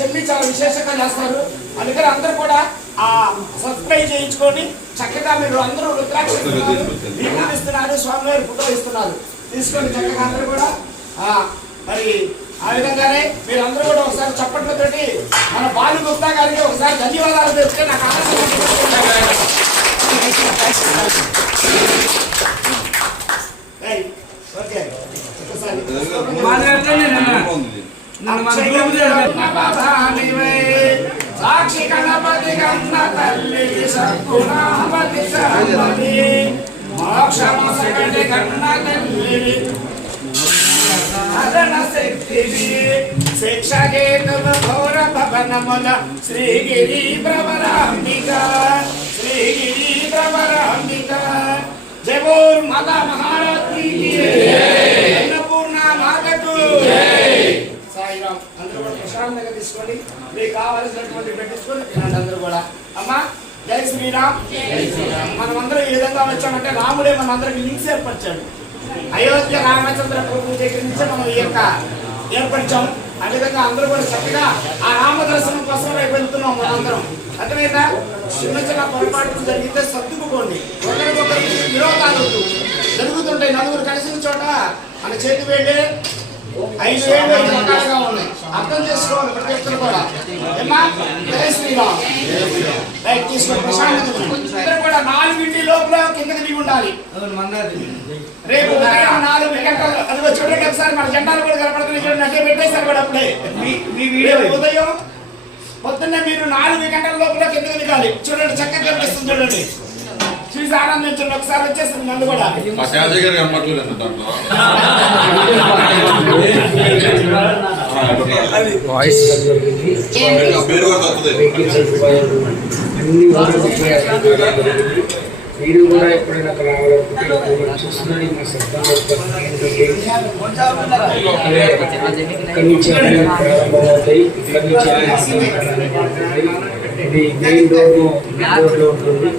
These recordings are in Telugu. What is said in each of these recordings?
చెల్లి చాలా విశేషంగా చేస్తారు. అందుకని అందరూ కూడా ఆ సబ్స్క్రైబ్ చేయించుకొని చక్కగా మీరు అందరూ రుద్రాక్ష ఇస్తున్నారు, విభూతి ఇస్తున్నారు స్వామివారి ఫోటో ఇస్తున్నారు. తీసుకోండి చక్కగా అందరూ కూడా ఆ, మరి ఆ విధంగానే మీరు అందరూ కూడా ఒకసారి చప్పట్లతోటి మన బాలు గుప్తా గారికి ఒకసారి ధన్యవాదాలు చెప్తే నాకు ఆనందం ఓకే. సాక్షి గణపతి గన్న తల్లి సద్గుణాపతి శాంతి మోక్షమసగటి గన్న తల్లి. హరణ శక్తివి శిక్షకేతులు ఘోర భవనముల శ్రీగిరి ప్రవరాంబిక శ్రీగిరి ప్రవరాంబిక జగోర్ మాతా మహారాత్రి అన్నపూర్ణ మాతకు. కూడా ప్రశాంతంగా తీసుకోండి. మీకు కావాల్సినటువంటి పెట్టించుకొని తినండి అందరూ కూడా. అమ్మా జై శ్రీరామ్. మనం అందరం ఈ విధంగా వచ్చామంటే రాముడే మన అందరికి లింక్స్ ఏర్పరిచాడు. అయోధ్య రామచంద్ర ప్రభు దగ్గర నుంచి మనం ఈ యొక్క ఏర్పరిచాం. ఆ విధంగా అందరూ కూడా చక్కగా ఆ రామ దర్శనం కోసం రేపు వెళ్తున్నాం మనందరం. అర్థమైందా? చిన్న చిన్న పొరపాట్లు జరిగితే సర్దుకుపోండి. ఒకరికొకరికి విరోధాలు. జరుగుతుంటాయి నలుగురు కలిసిన చోట మన చేతి వేడే ఐదు వేలు రకాలుగా అర్థం చేసుకోవాలి ప్రతి ఒక్కరు కూడా జై శ్రీరామ్. రైట్ తీసుకోండి ప్రశాంతంగా ఉండండి. అందరూ కూడా నాలుగింటి లోపల కిందకి దిగి ఉండాలి. రేపు ఉదయం నాలుగు గంటలు అదిగో చూడండి ఒకసారి మన జెండాలు కూడా కనపడుతున్నాయి చూడండి అట్టే పెట్టేశారు కూడా అప్పుడే. రేపు ఉదయం పొద్దున్నే మీరు నాలుగు గంటల లోపల కిందకి దిగాలి. చూడండి చక్కగా కనిపిస్తుంది చూడండి. చూసి ఆనందించండి ఒకసారి వచ్చేస్తుంది నన్ను కూడా. మా గారు వాయిస్ ఆ పేరు కూడా తప్పుదే అన్ని ఊరు మీరు కూడా ఎప్పుడైనా అక్కడ రావాలనుకుంటే చూస్తున్నాను మా సిద్ధాంతం ఇక్కడి నుంచి అన్ని ప్రారంభమవుతాయి ఇక్కడి నుంచి అన్ని ప్రారంభమవుతాయి. ఇది మెయిన్ రోడ్డు రోడ్లో ఉంటుంది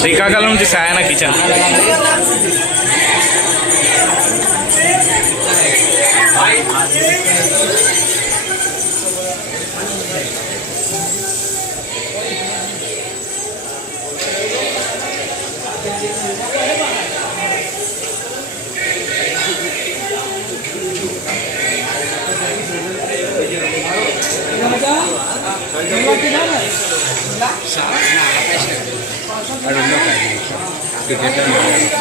శ్రీకాకుళం నుంచి సాయన కిచెన్ আর অন্য কাজ ক্রিকেটার রঞ্জিত